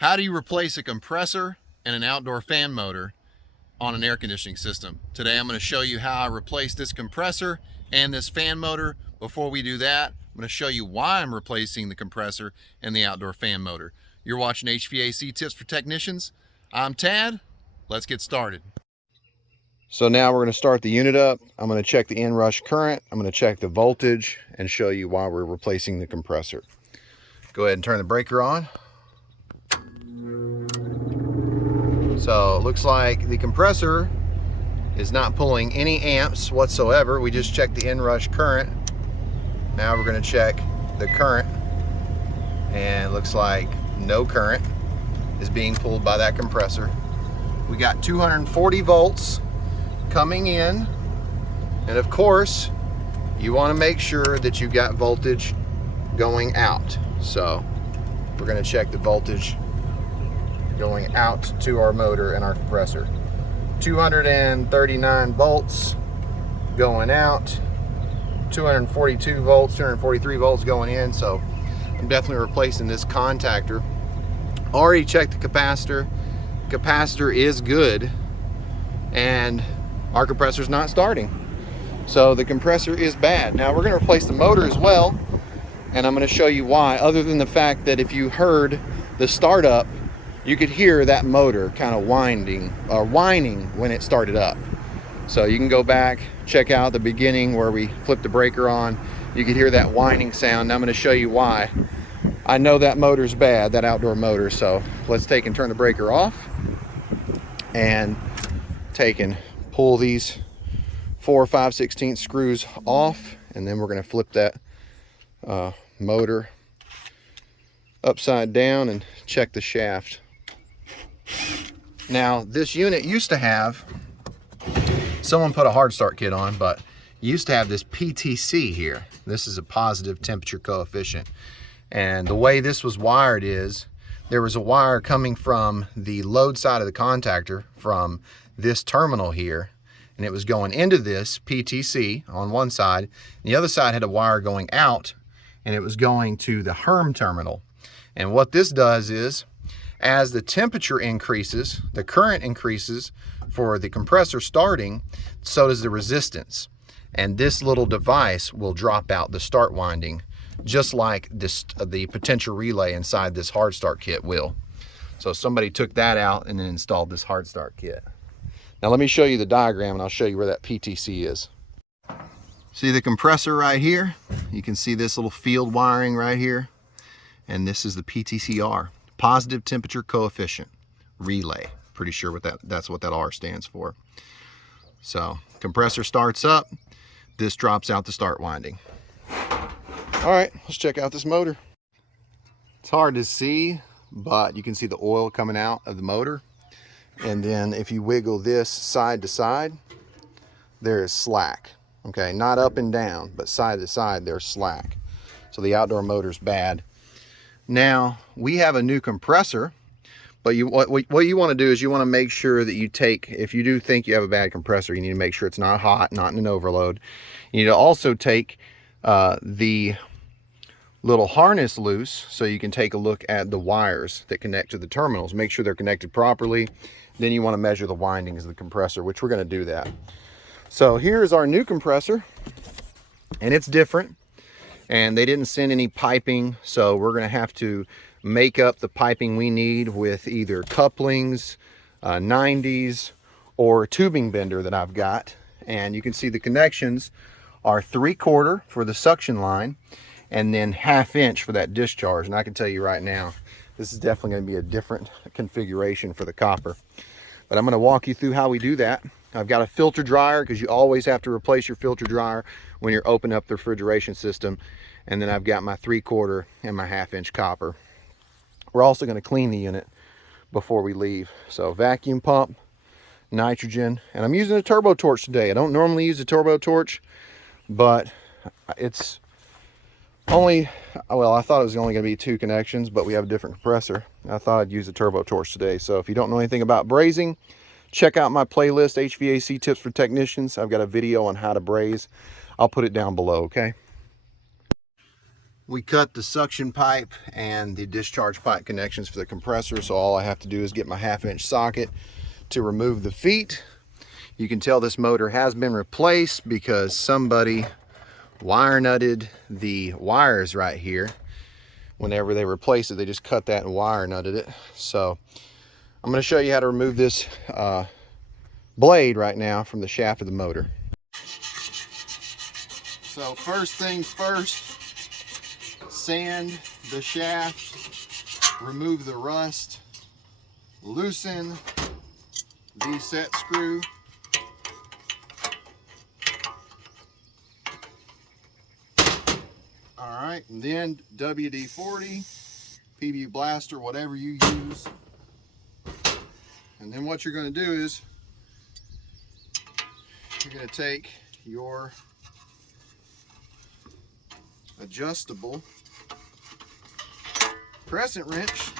How do you replace a compressor and an outdoor fan motor on an air conditioning system? Today I'm going to show you how I replace this compressor and this fan motor. Before we do that, I'm going to show you why I'm replacing the compressor and the outdoor fan motor. You're watching HVAC Tips for Technicians. I'm Tad. Let's get started. So now we're going to start the unit up. I'm going to check the inrush current. I'm going to check the voltage and show you why we're replacing the compressor. Go ahead and turn the breaker on. So it looks like the compressor is not pulling any amps whatsoever. We just checked the inrush current. Now we're going to check the current, and it looks like no current is being pulled by that compressor. We got 240 volts coming in, and of course you want to make sure that you've got voltage going out. So we're going to check the voltage going out to our motor and our compressor. 239 volts going out, 242 volts, 243 volts going in. So I'm definitely replacing this contactor. Already checked the capacitor. Capacitor is good, and our compressor's not starting. So the compressor is bad. Now we're going to replace the motor as well, and I'm going to show you why, other than the fact that if you heard the startup, you could hear that motor kind of whining when it started up. So you can go back, check out the beginning where we flipped the breaker on. You could hear that whining sound. Now I'm going to show you why. I know that motor's bad, that outdoor motor. So let's take and turn the breaker off and take and pull these 4 5/16 screws off, and then we're going to flip that motor upside down and check the shaft. Now this unit used to have, someone put a hard start kit on, but used to have this PTC here. This is a positive temperature coefficient, and the way this was wired is there was a wire coming from the load side of the contactor from this terminal here, and it was going into this PTC on one side, and the other side had a wire going out, and it was going to the HERM terminal. And what this does is, as the temperature increases, the current increases for the compressor starting, so does the resistance. And this little device will drop out the start winding, just like this, the potential relay inside this hard start kit will. So somebody took that out and then installed this hard start kit. Now let me show you the diagram, and I'll show you where that PTC is. See the compressor right here? You can see this little field wiring right here. And this is the PTCR, positive temperature coefficient relay. Pretty sure that's what that R stands for. So compressor starts up, this drops out the start winding. All right, let's check out this motor. It's hard to see, but you can see the oil coming out of the motor. And then if you wiggle this side to side, there is slack. Okay, not up and down, but side to side there's slack. So the outdoor motor's bad. Now we have a new compressor, but what you want to do is you want to make sure that you take, if you do think you have a bad compressor, you need to make sure it's not hot, not in an overload. You need to also take the little harness loose, so you can take a look at the wires that connect to the terminals. Make sure they're connected properly. Then you want to measure the windings of the compressor, which we're going to do that. So here's our new compressor, and it's different. And they didn't send any piping, so we're going to have to make up the piping we need with either couplings, 90s, or a tubing bender that I've got. And you can see the connections are 3/4 for the suction line, and then 1/2 inch for that discharge. And I can tell you right now, this is definitely going to be a different configuration for the copper. But I'm going to walk you through how we do that. I've got a filter dryer, because you always have to replace your filter dryer when you're opening up the refrigeration system. And then I've got my 3/4 and my 1/2 inch copper. We're also going to clean the unit before we leave. So vacuum pump, nitrogen, and I'm using a turbo torch today. I don't normally use a turbo torch, but it's only, well, I thought it was only going to be 2 connections, but we have a different compressor. I thought I'd use a turbo torch today. So if you don't know anything about brazing, check out my playlist, HVAC Tips for Technicians. I've got a video on how to braze. I'll put it down below, okay? we cut the suction pipe and the discharge pipe connections for the compressor, so all I have to do is get my 1/2-inch socket to remove the feet. You can tell this motor has been replaced because somebody wire nutted the wires right here. Whenever they replace it, they just cut that and wire nutted it. So I'm going to show you how to remove this blade right now from the shaft of the motor. So first things first, sand the shaft, remove the rust, loosen the set screw, all right, and then WD-40, PB Blaster, whatever you use. And then what you're going to do is you're going to take your adjustable crescent wrench,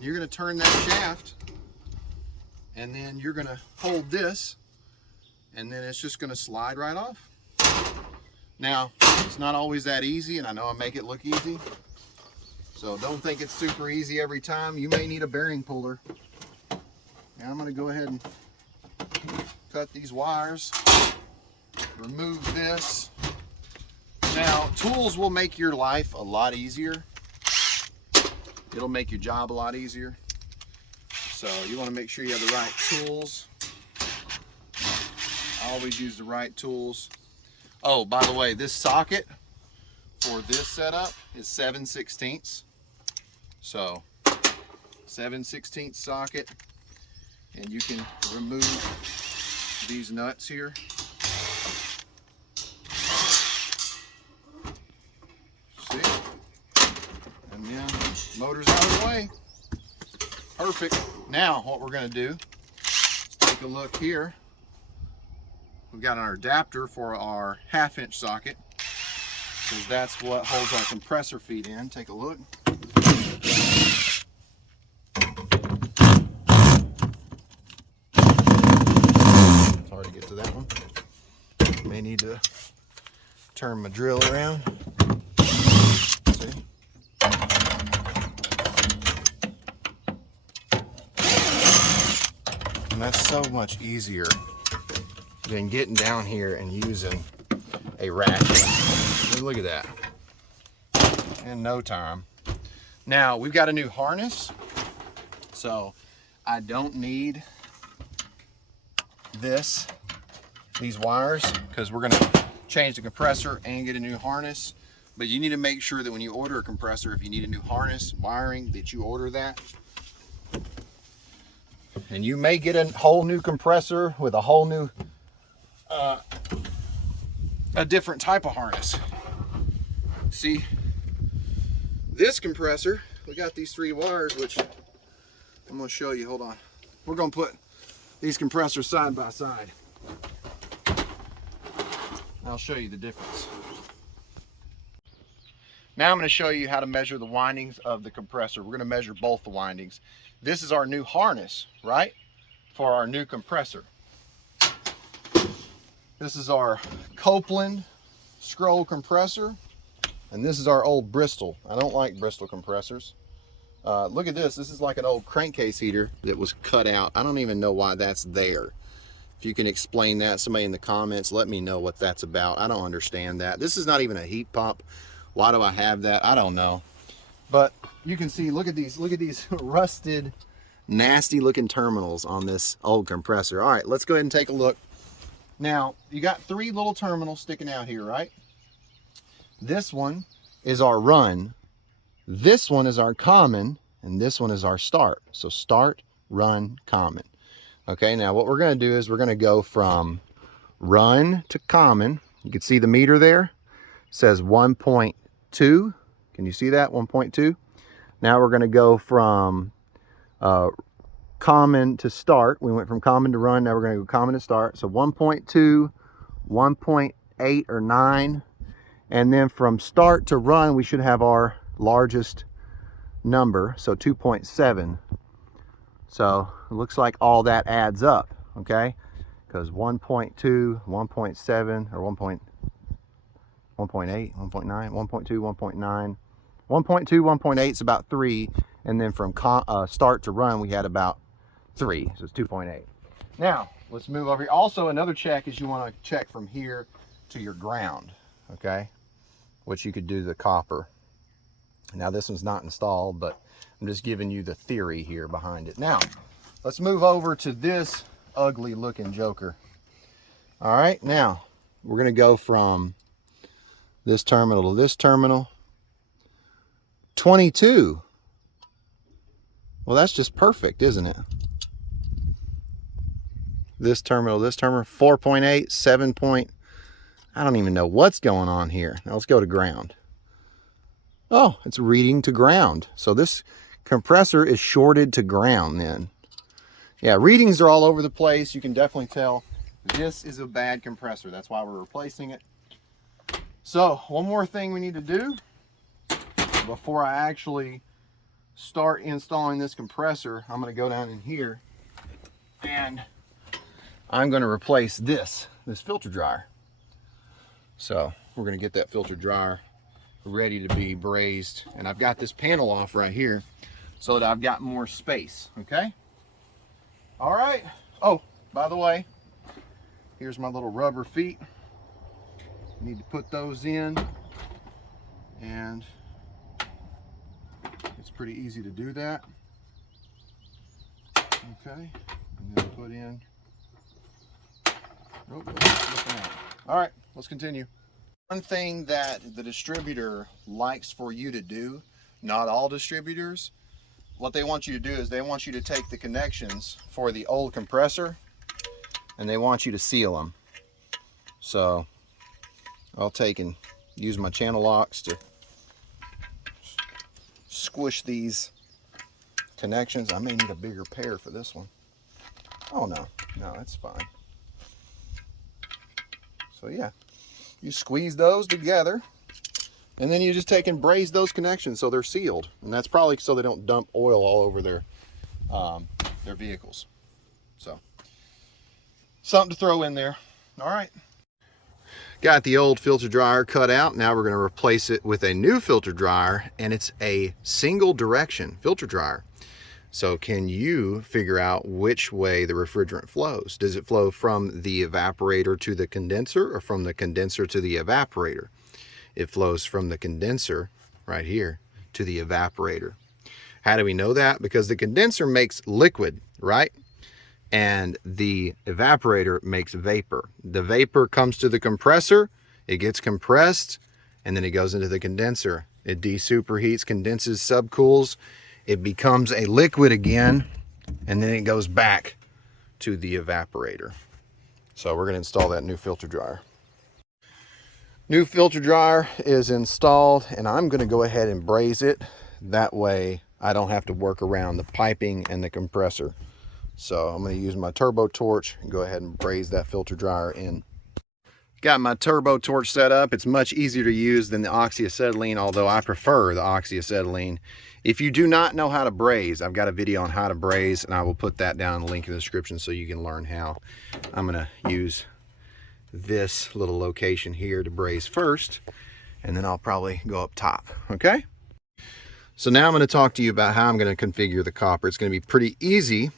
you're going to turn that shaft, and then you're going to hold this, and then it's just going to slide right off. Now, it's not always that easy, and I know I make it look easy, so don't think it's super easy every time. You may need a bearing puller. Now I'm going to go ahead and cut these wires, remove this. Now, tools will make your life a lot easier. It'll make your job a lot easier. So you want to make sure you have the right tools. Always use the right tools. Oh, by the way, this socket for this setup is 7/16. So 7/16 socket, and you can remove these nuts here. See? And then motor's out of the way. Perfect. Now what we're going to do is take a look here. We've got our adapter for our 1/2-inch socket, because that's what holds our compressor feet in. Take a look. It's hard to get to that one. May need to turn my drill around. See? And that's so much easier than getting down here and using a ratchet. Look at that. In no time. Now, we've got a new harness, so I don't need these wires, because we're gonna change the compressor and get a new harness. But you need to make sure that when you order a compressor, if you need a new harness, wiring, that you order that. And you may get a whole new compressor with a whole new a different type of harness. See, this compressor, we got these 3 wires, which I'm going to show you. Hold on. We're going to put these compressors side by side. I'll show you the difference. Now I'm going to show you how to measure the windings of the compressor. We're going to measure both the windings. This is our new harness, right, for our new compressor. This is our Copeland scroll compressor, and this is our old Bristol. I don't like Bristol compressors. Look at this. This is like an old crankcase heater that was cut out. I don't even know why that's there. If you can explain that, somebody in the comments, let me know what that's about. I don't understand that. This is not even a heat pump. Why do I have that? I don't know. But you can see, look at these rusted, nasty looking terminals on this old compressor. All right, let's go ahead and take a look. Now, you got 3 little terminals sticking out here, right? This one is our run, this one is our common, and this one is our start. So start, run, common. Okay, now what we're going to do is we're going to go from run to common. You can see the meter there. It says 1.2. Can you see that? 1.2. Now we're going to go from common to start. We went from common to run. Now we're going to go common to start. So 1.2, 1.8 or 9. And then from start to run, we should have our largest number. So 2.7. So it looks like all that adds up. Okay. Because 1.2, 1.7 or 1.8, 1.9, 1.2, 1.9, 1.2, 1.8 is about 3, and then from start to run we had about 3, so it's 2.8. Now let's move over here. Also, another check is you want to check from here to your ground, okay, which you could do the copper. Now this one's not installed, but I'm just giving you the theory here behind it. Now let's move over to this ugly looking joker. All right, now we're going to go from this terminal to this terminal. 22. Well, that's just perfect, isn't it? This terminal, 4.8, 7 point. I don't even know what's going on here. Now let's go to ground. Oh, it's reading to ground. So this compressor is shorted to ground then. Yeah, readings are all over the place. You can definitely tell this is a bad compressor. That's why we're replacing it. So one more thing we need to do before I actually start installing this compressor. I'm going to go down in here and I'm going to replace this filter dryer. So we're going to get that filter dryer ready to be brazed, and I've got this panel off right here so that I've got more space. Okay, all right. Oh, by the way, here's my little rubber feet. Need to put those in, and it's pretty easy to do that. Okay, I'm going to put in. Oh, looking out. All right, let's continue. One thing that the distributor likes for you to do, not all distributors, what they want you to do is they want you to take the connections for the old compressor and they want you to seal them. So I'll take and use my channel locks to squish these connections. I may need a bigger pair for this one. Oh no, it's fine. So yeah, you squeeze those together and then you just take and braze those connections so they're sealed, and that's probably so they don't dump oil all over their vehicles. So something to throw in there. All right, got the old filter dryer cut out. Now we're going to replace it with a new filter dryer, and it's a single direction filter dryer. So can you figure out which way the refrigerant flows? Does it flow from the evaporator to the condenser, or from the condenser to the evaporator? It flows from the condenser right here to the evaporator. How do we know that? Because the condenser makes liquid, right? And the evaporator makes vapor. The vapor comes to the compressor, it gets compressed, and then it goes into the condenser. It desuperheats, condenses, subcools. It becomes a liquid again, and then it goes back to the evaporator. So we're going to install that new filter dryer. New filter dryer is installed, and I'm going to go ahead and braze it. That way I don't have to work around the piping and the compressor. So I'm going to use my turbo torch and go ahead and braze that filter dryer in. Got my turbo torch set up. It's much easier to use than the oxyacetylene, although I prefer the oxyacetylene. If you do not know how to braze, I've got a video on how to braze, and I will put that down in the link in the description so you can learn how. I'm going to use this little location here to braze first, and then I'll probably go up top. Okay, so now I'm going to talk to you about how I'm going to configure the copper. It's going to be pretty easy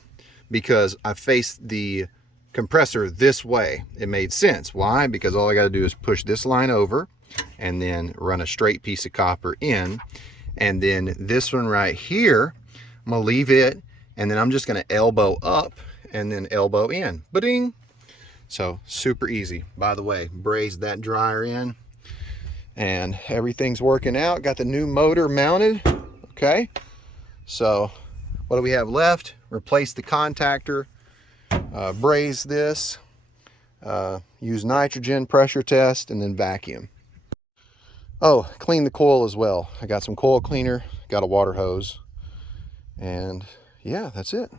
because I faced the compressor this way. It made sense. Why? Because all I got to do is push this line over and then run a straight piece of copper in, and then this one right here, I'm going to leave it, and then I'm just going to elbow up and then elbow in. Ba-ding! So super easy. By the way, brazed that dryer in and everything's working out. Got the new motor mounted. Okay, so what do we have left? Replace the contactor, braze this, use nitrogen, pressure test, and then vacuum. Oh, clean the coil as well. I got some coil cleaner, got a water hose, and yeah, that's it.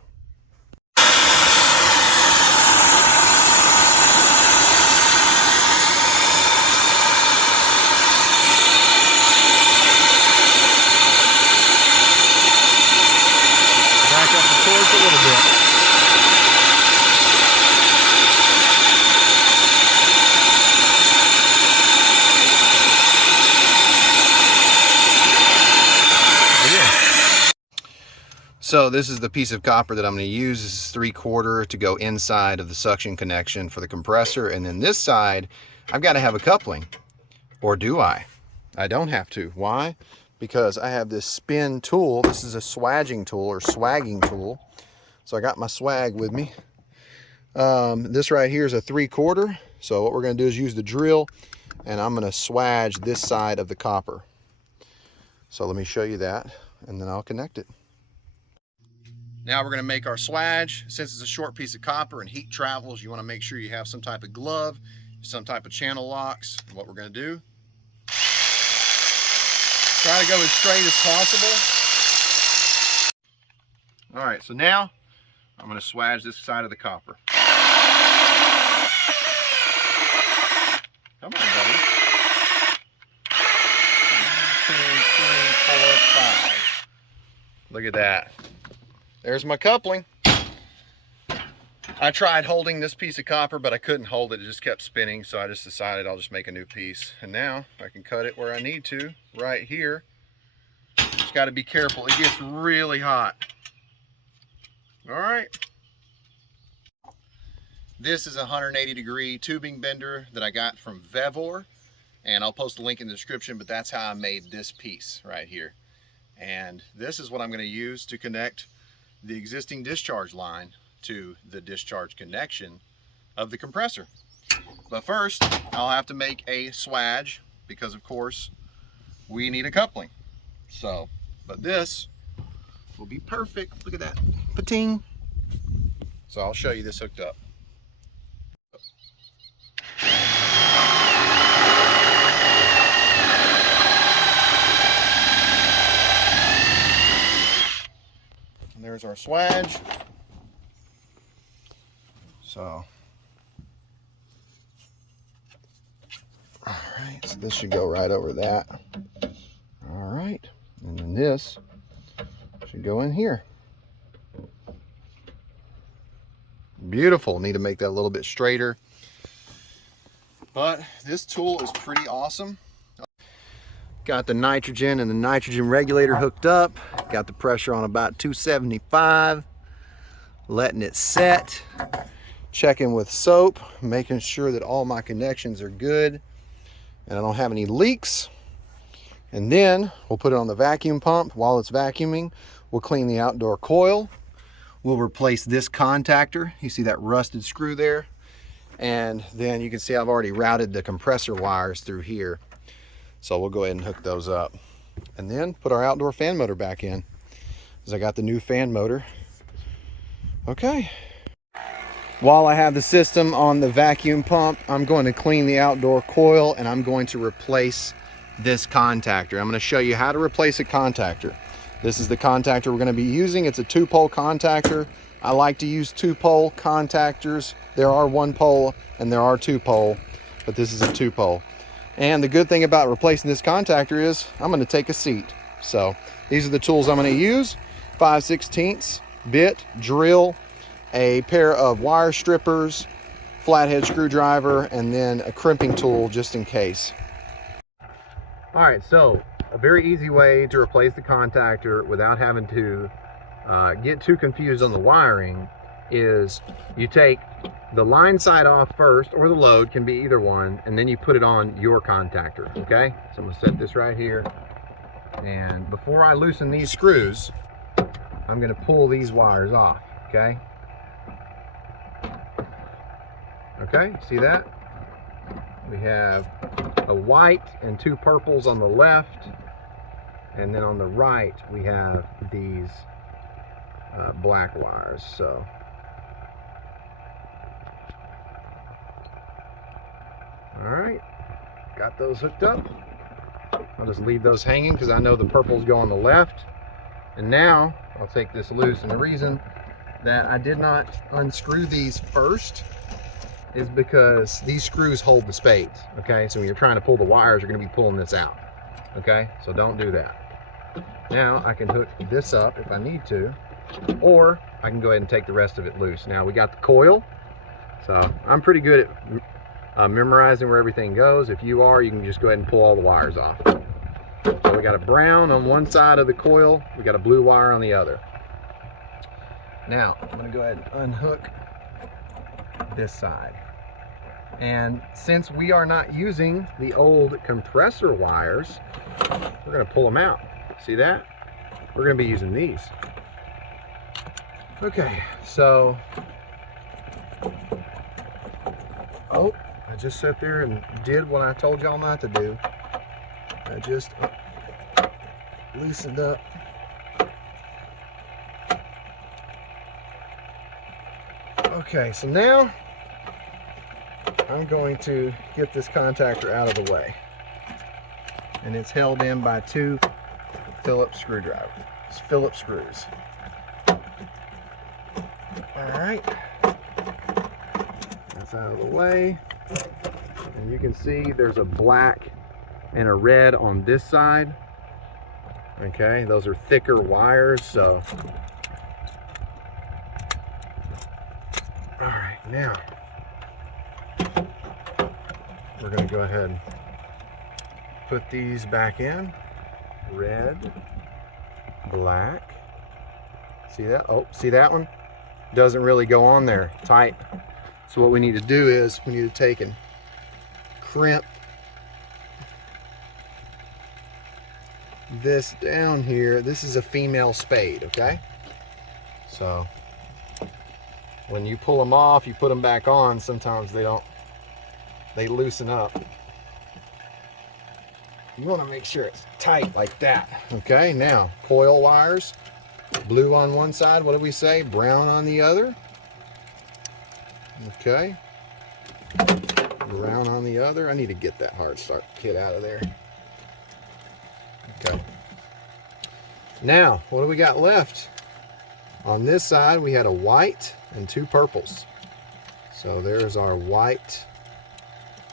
Back up the torch a little bit. So this is the piece of copper that I'm going to use. This is 3/4 to go inside of the suction connection for the compressor. And then this side, I've got to have a coupling. Or do I? I don't have to. Why? Because I have this spin tool. This is a swagging tool or swagging tool. So I got my swag with me. This right here is a 3/4. So what we're going to do is use the drill, and I'm going to swage this side of the copper. So let me show you that, and then I'll connect it. Now we're going to make our swage. Since it's a short piece of copper and heat travels, you want to make sure you have some type of glove, some type of channel locks. And what we're going to do, try to go as straight as possible. All right, so now I'm going to swage this side of the copper. Come on, buddy. 1, 2, 3, 4, 5. Look at that. There's my coupling. I tried holding this piece of copper, but I couldn't hold it. It just kept spinning, so I just decided I'll just make a new piece. And now I can cut it where I need to, right here. Just got to be careful. It gets really hot. All right. This is a 180-degree tubing bender that I got from VEVOR, and I'll post a link in the description, but that's how I made this piece right here. And this is what I'm going to use to connect the existing discharge line to the discharge connection of the compressor. But first, I'll have to make a swage because, of course, we need a coupling. So, but this will be perfect. Look at that. Pa-ting. So I'll show you this hooked up. And there's our swage. So, all right, so this should go right over that. All right, and then this should go in here. Beautiful. Need to make that a little bit straighter. But this tool is pretty awesome. Got the nitrogen and the nitrogen regulator hooked up. Got the pressure on about 275. Letting it set. Checking with soap. Making sure that all my connections are good. And I don't have any leaks. And then we'll put it on the vacuum pump. While it's vacuuming, we'll clean the outdoor coil. We'll replace this contactor. You see that rusted screw there? And then you can see I've already routed the compressor wires through here. So we'll go ahead and hook those up. And then put our outdoor fan motor back in, because I got the new fan motor. Okay. While I have the system on the vacuum pump, I'm going to clean the outdoor coil, and I'm going to replace this contactor. I'm going to show you how to replace a contactor. This is the contactor we're going to be using. It's a 2-pole contactor. I like to use 2-pole contactors. There are 1-pole and there are 2-pole, but this is a 2-pole. And the good thing about replacing this contactor is I'm going to take a seat. So these are the tools I'm going to use. 5/16 bit, drill, a pair of wire strippers, flathead screwdriver, and then a crimping tool just in case. All right, so a very easy way to replace the contactor without having to get too confused on the wiring is you take the line side off first, or the load, can be either one, and then you put it on your contactor, okay? So I'm gonna set this right here, and before I loosen these screws, I'm gonna pull these wires off, okay? Okay, see that? We have a white and 2 purples on the left, and then on the right we have these black wires. So all right, got those hooked up. I'll just leave those hanging because I know the purples go on the left. And now I'll take this loose, and the reason that I did not unscrew these first is because these screws hold the spades, okay? So when you're trying to pull the wires, you're gonna be pulling this out, okay? So don't do that. Now I can hook this up if I need to, or I can go ahead and take the rest of it loose. Now we got the coil, so I'm pretty good at memorizing where everything goes. If you are, you can just go ahead and pull all the wires off. So we got a brown on one side of the coil, we got a blue wire on the other. Now, I'm gonna go ahead and unhook this side. And since we are not using the old compressor wires, we're gonna pull them out. See that? We're gonna be using these. Okay, so, oh, I just sat there and did what I told y'all not to do. I just loosened up. Okay, so now I'm going to get this contactor out of the way. And it's held in by two Phillips screws. Alright, that's out of the way. And you can see there's a black and a red on this side. Okay, those are thicker wires, so. Alright, now we're going to go ahead and put these back in. Red, black. See that? Oh, see that one? Doesn't really go on there tight. So what we need to do is we need to take and crimp this down here. This is a female spade, okay? So when you pull them off, you put them back on, sometimes they loosen up. You want to make sure it's tight like that. Okay, now coil wires, blue on one side, what did we say? Brown on the other. Okay, brown on the other. I need to get that hard start kit out of there. Okay, now what do we got left? On this side we had a white and two purples. So there's our white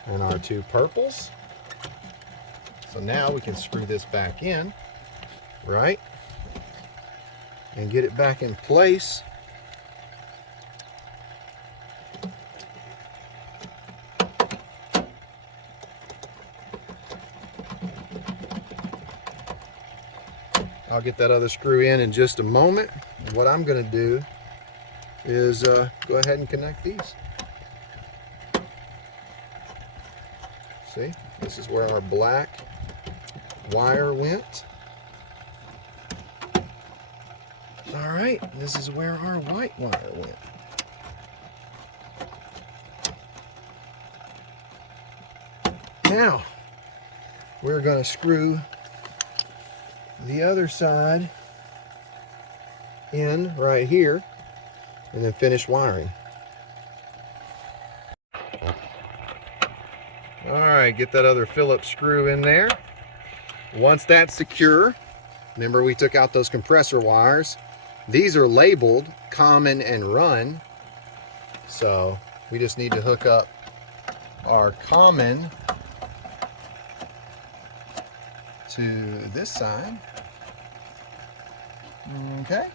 and our two purples. So now we can screw this back in, right? And get it back in place. I'll get that other screw in just a moment. What I'm going to do is go ahead and connect these. See, this is where our black wire went. All right, this is where our white wire went. Now, we're going to screw the other side in right here and then finish wiring. All right, get that other Phillips screw in there. Once that's secure, remember we took out those compressor wires. These are labeled common and run. So we just need to hook up our common to this side. Okay.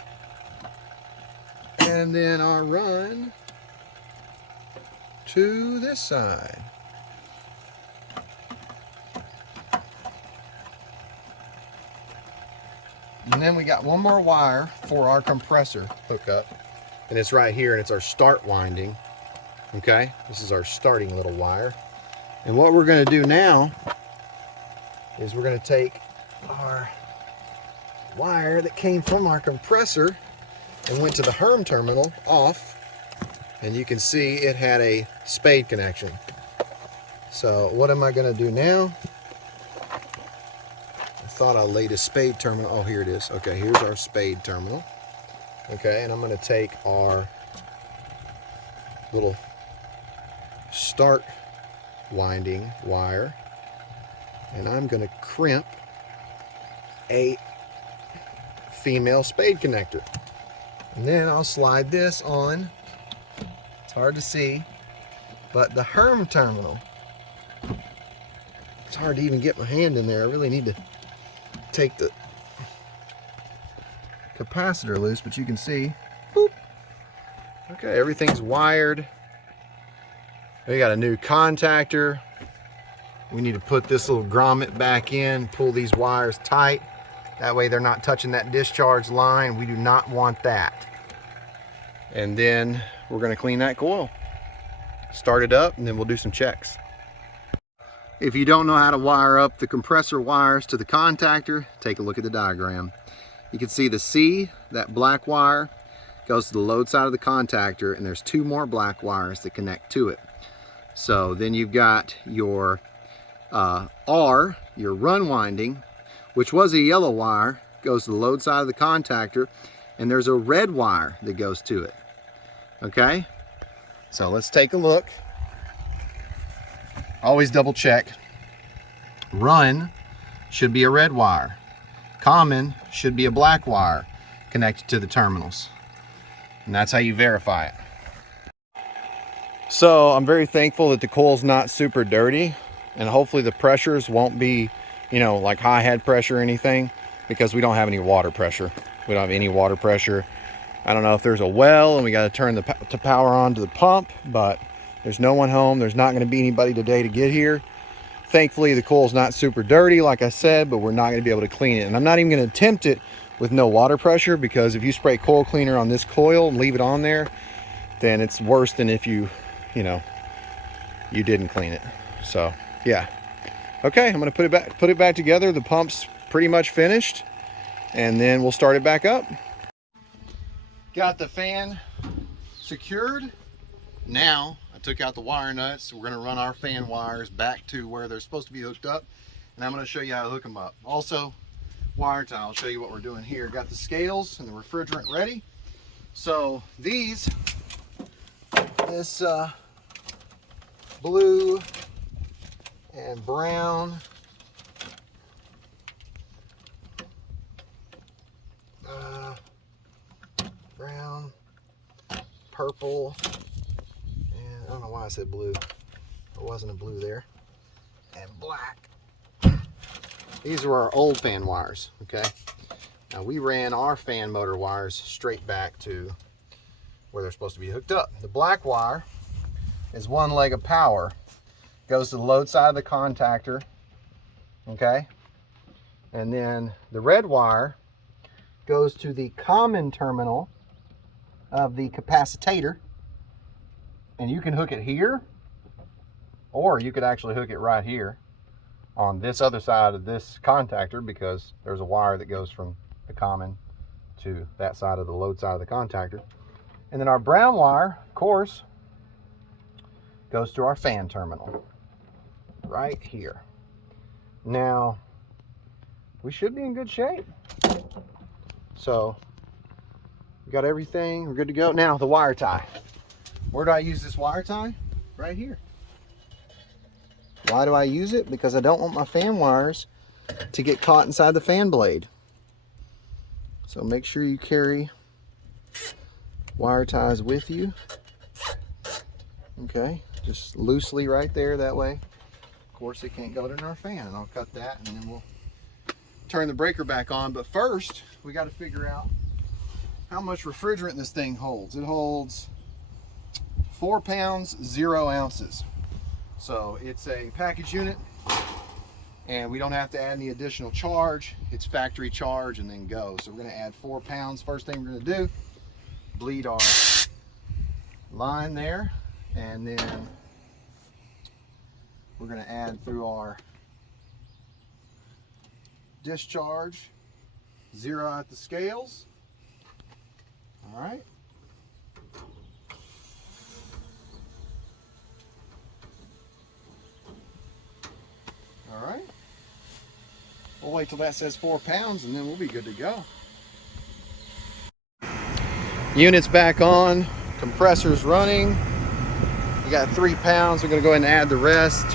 And then our run to this side. And then we got one more wire for our compressor hookup. And it's right here, and it's our start winding. Okay, this is our starting little wire. And what we're going to do now is we're going to take our wire that came from our compressor and went to the Herm terminal off, and you can see it had a spade connection. So what am I going to do now? I thought I laid a spade terminal. Oh, here it is. Okay, here's our spade terminal. Okay, and I'm going to take our little start winding wire, and I'm going to crimp a female spade connector. And then I'll slide this on. It's hard to see, but the Herm terminal. It's hard to even get my hand in there. I really need to take the capacitor loose, but you can see. Boop. Okay, everything's wired. We got a new contactor. We need to put this little grommet back in, pull these wires tight. That way they're not touching that discharge line. We do not want that. And then we're going to clean that coil, start it up, and then we'll do some checks. If you don't know how to wire up the compressor wires to the contactor, take a look at the diagram. You can see the C, that black wire, goes to the load side of the contactor, and there's 2 more black wires that connect to it. So then you've got your R, your run winding, which was a yellow wire, goes to the load side of the contactor, and there's a red wire that goes to it. Okay, so let's take a look. Always double check. Run should be a red wire. Common should be a black wire connected to the terminals. And that's how you verify it. So I'm very thankful that the coil's not super dirty, and hopefully the pressures won't be, you know, like high head pressure or anything, because we don't have any water pressure. We don't have any water pressure. I don't know if there's a well and we got to turn the power on to the pump, but there's no one home. There's not going to be anybody today to get here. Thankfully, the coil's not super dirty, like I said, but we're not going to be able to clean it. And I'm not even going to attempt it with no water pressure, because if you spray coil cleaner on this coil and leave it on there, then it's worse than if you know, you didn't clean it. So yeah. Okay, I'm going to put it back together. The pump's pretty much finished, and then we'll start it back up. Got the fan secured. Now I took out the wire nuts. We're going to run our fan wires back to where they're supposed to be hooked up, and I'm going to show you how to hook them up. Also, wire tie, I'll show you what we're doing here. Got the scales and the refrigerant ready. So this blue and brown purple, and I don't know why I said blue. There wasn't a blue there. And black. These are our old fan wires, okay? Now we ran our fan motor wires straight back to where they're supposed to be hooked up. The black wire is 1 leg of power. Goes to the load side of the contactor, okay? And then the red wire goes to the common terminal of the capacitor, and you can hook it here, or you could actually hook it right here on this other side of this contactor, because there's a wire that goes from the common to that side of the load side of the contactor. And then our brown wire, of course, goes to our fan terminal right here. Now we should be in good shape. So we got everything, we're good to go. Now the wire tie. Where do I use this wire tie? Right here. Why do I use it? Because I don't want my fan wires to get caught inside the fan blade. So make sure you carry wire ties with you. Okay, just loosely right there, that way. Of course, it can't go in our fan, and I'll cut that, and then we'll turn the breaker back on. But first, we got to figure out how much refrigerant this thing holds. It holds 4 pounds, 0 ounces. So it's a package unit, and we don't have to add any additional charge. It's factory charge and then go. So we're going to add 4 pounds. First thing we're going to do, bleed our line there, and then we're going to add through our discharge, 0 at the scales. All right. All right. We'll wait till that says 4 pounds, and then we'll be good to go. Unit's back on, compressor's running. We got 3 pounds. We're going to go ahead and add the rest.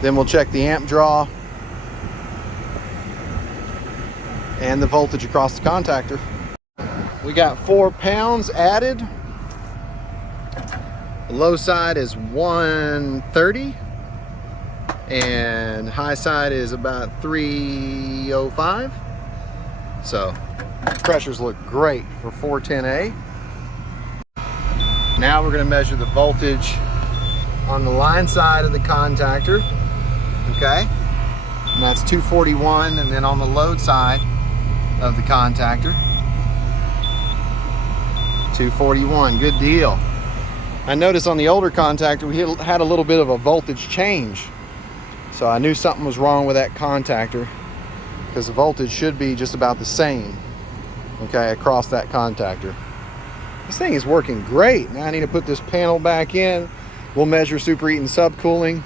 Then we'll check the amp draw and the voltage across the contactor. We got 4 pounds added. The low side is 130 and high side is about 305. So pressures look great for 410A. Now we're going to measure the voltage on the line side of the contactor. Okay, and that's 241, and then on the load side of the contactor, 241. Good deal. I noticed on the older contactor we had a little bit of a voltage change, so I knew something was wrong with that contactor, because the voltage should be just about the same, okay, across that contactor. This thing is working great. Now I need to put this panel back in. We'll measure superheat and subcooling.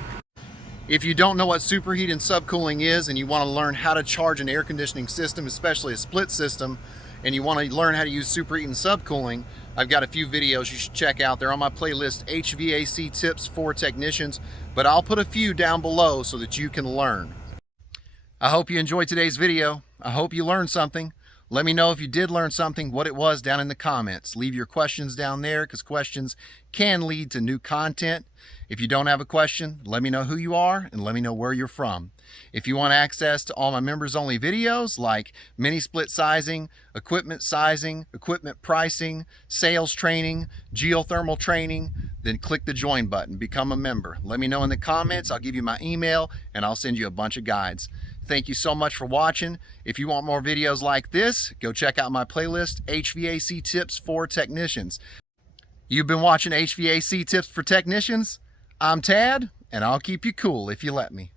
If you don't know what superheat and subcooling is, and you want to learn how to charge an air conditioning system, especially a split system, and you want to learn how to use superheat and subcooling, I've got a few videos you should check out. They're on my playlist, HVAC Tips for Technicians, but I'll put a few down below so that you can learn. I hope you enjoyed today's video. I hope you learned something. Let me know if you did learn something, what it was, down in the comments. Leave your questions down there, because questions can lead to new content. If you don't have a question, let me know who you are and let me know where you're from. If you want access to all my members only videos like mini split sizing, equipment pricing, sales training, geothermal training, then click the join button, become a member. Let me know in the comments. I'll give you my email and I'll send you a bunch of guides. Thank you so much for watching. If you want more videos like this, go check out my playlist, HVAC Tips for Technicians. You've been watching HVAC Tips for Technicians. I'm Tad, and I'll keep you cool if you let me.